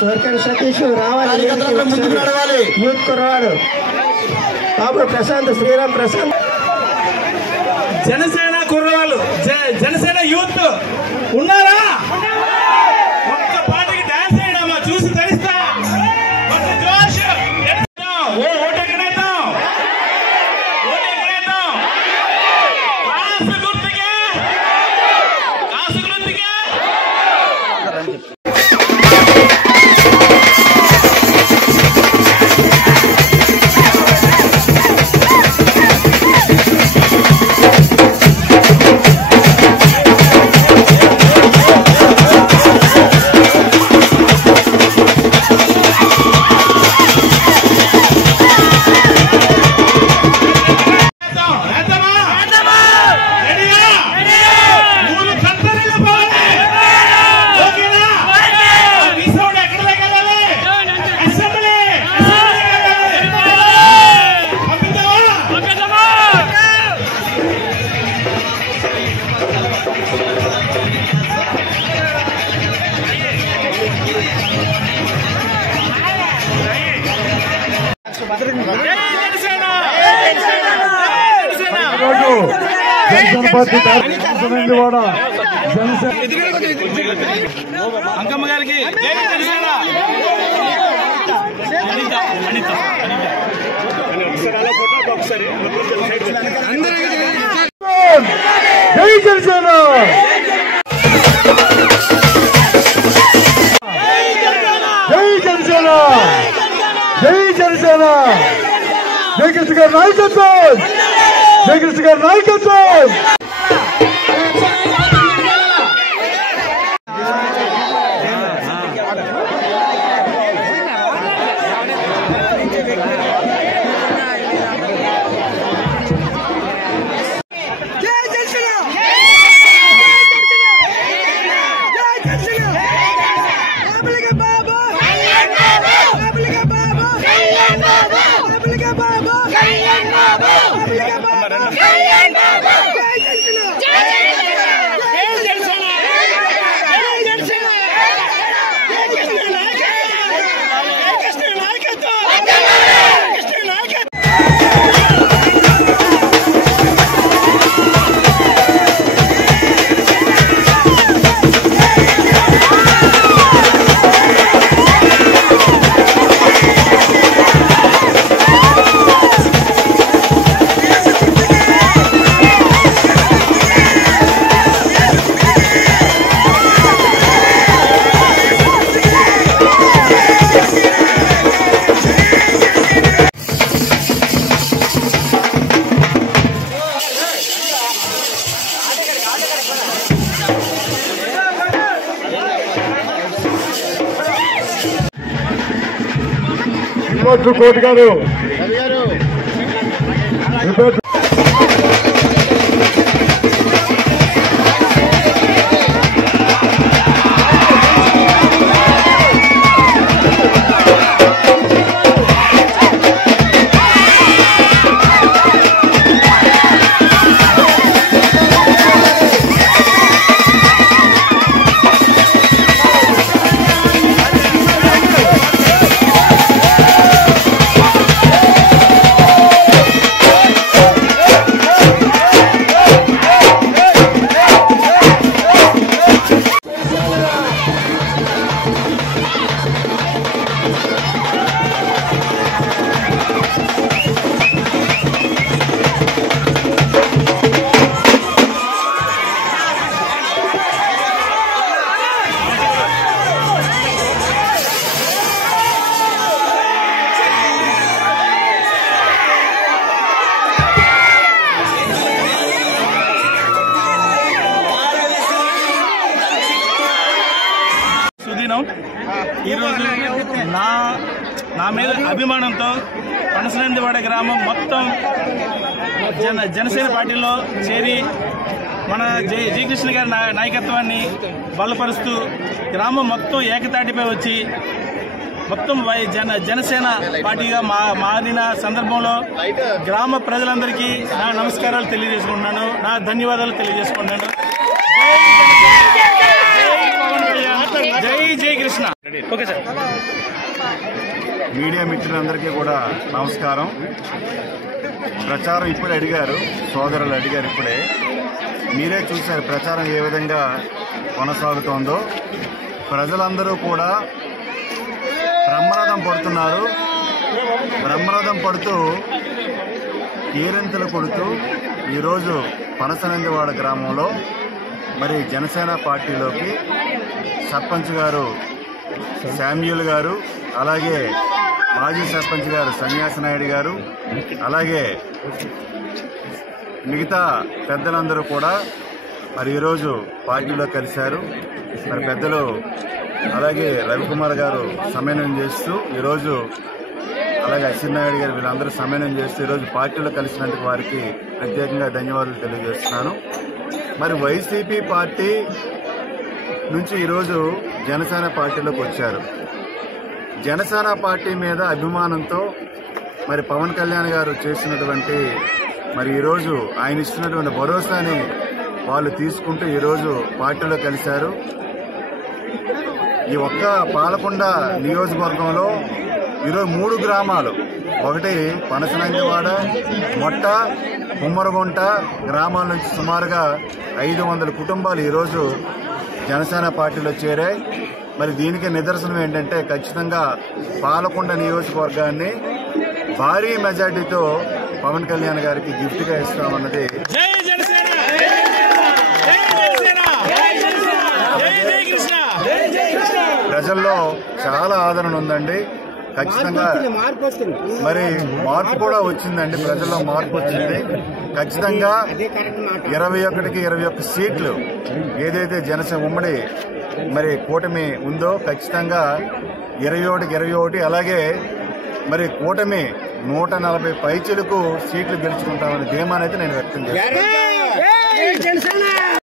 సోర్కన్ సతీష్ రావాలి, యూత్ కుర్రవాడు బాబు ప్రశాంత్, శ్రీరామ్ ప్రశాంత్, జనసేన కుర్రవాళ్ళు, జనసేన యూత్ ఉన్నారా? ఒక్క పాటకి డాన్స్ చేయడమ్మా, చూసి తరిస్తా. అంకమ్మ గారికి జై జనసేన, జై జనసేన, జై జనసేన, జై కృష్ణ గారి నాయకత్వం, జై కృష్ణ గారి నాయకత్వం. కోటి గారు ఈరోజు నా మీద అభిమానంతో పనసనందివాడ గ్రామం మొత్తం జనసేన పార్టీలో చేరి మన జై కృష్ణ గారి నాయకత్వాన్ని బలపరుస్తూ గ్రామం మొత్తం ఏకతాటిపై వచ్చి మొత్తం జనసేన పార్టీగా మారిన సందర్భంలో గ్రామ ప్రజలందరికీ నా నమస్కారాలు తెలియజేసుకుంటున్నాను, నా ధన్యవాదాలు తెలియజేసుకుంటున్నాను. జై కృష్ణ. Okay sir. మీడియా మిత్రులందరికీ కూడా నమస్కారం. ప్రచారం ఇప్పుడే అడిగారు, సోదరులు అడిగారు ఇప్పుడే. మీరే చూశారు ప్రచారం ఏ విధంగా కొనసాగుతోందో. ప్రజలందరూ కూడా బ్రహ్మరథం పడుతున్నారు. బ్రహ్మరథం పడుతూ కీరింతలు కొడుతూ ఈరోజు పనసనందివాడ గ్రామంలో మరి జనసేన పార్టీలోకి సర్పంచ్ గారు శామ్యూల్ గారు, అలాగే మాజీ సర్పంచ్ గారు సన్యాసి నాయుడు గారు, అలాగే మిగతా పెద్దలందరూ కూడా మరి ఈరోజు పార్టీలో కలిశారు. మరి పెద్దలు అలాగే రవికుమార్ గారు సమన్వయం చేస్తూ ఈరోజు, అలాగే అశ్వినాయుడు గారు వీళ్ళందరూ సమన్వయం చేస్తూ ఈరోజు పార్టీలో కలిసినందుకు వారికి ప్రత్యేకంగా ధన్యవాదాలు తెలియజేస్తున్నాను. మరి వైసీపీ పార్టీ నుంచి ఈరోజు జనసేన పార్టీలోకి వచ్చారు. జనసేన పార్టీ మీద అభిమానంతో మరి పవన్ కళ్యాణ్ గారు చేసినటువంటి మరి ఈరోజు ఆయన ఇస్తున్నటువంటి భరోసాని వాళ్ళు తీసుకుంటూ ఈరోజు పార్టీలో కలిశారు. ఈ ఒక్క పాలకొండ నియోజకవర్గంలో ఈరోజు 3 గ్రామాలు, ఒకటి పనసనందివాడ, మొట్ట, కుమ్మరగుంట గ్రామాల నుంచి సుమారుగా 500 కుటుంబాలు ఈరోజు జనసేన పార్టీలో చేరాయి. మరి దీనికి నిదర్శనం ఏంటంటే ఖచ్చితంగా పాలకొండ నియోజకవర్గాన్ని భారీ మెజార్టీతో పవన్ కళ్యాణ్ గారికి గిఫ్ట్ గా ఇస్తామన్నది ప్రజల్లో చాలా ఆదరణ ఉందండి. ఖచ్చితంగా మరి మార్పు కూడా వచ్చిందండి, ప్రజల్లో మార్పు వచ్చింది. ఖచ్చితంగా 21కి 21 సీట్లు ఏదైతే జనసేన ఉమ్మడి మరి కూటమి ఉందో ఖచ్చితంగా 21కి 21, అలాగే మరి కూటమి 140 పైచిలకు సీట్లు గెలుచుకుంటామని ధీమానైతే నేను వ్యక్తం చేస్తాను.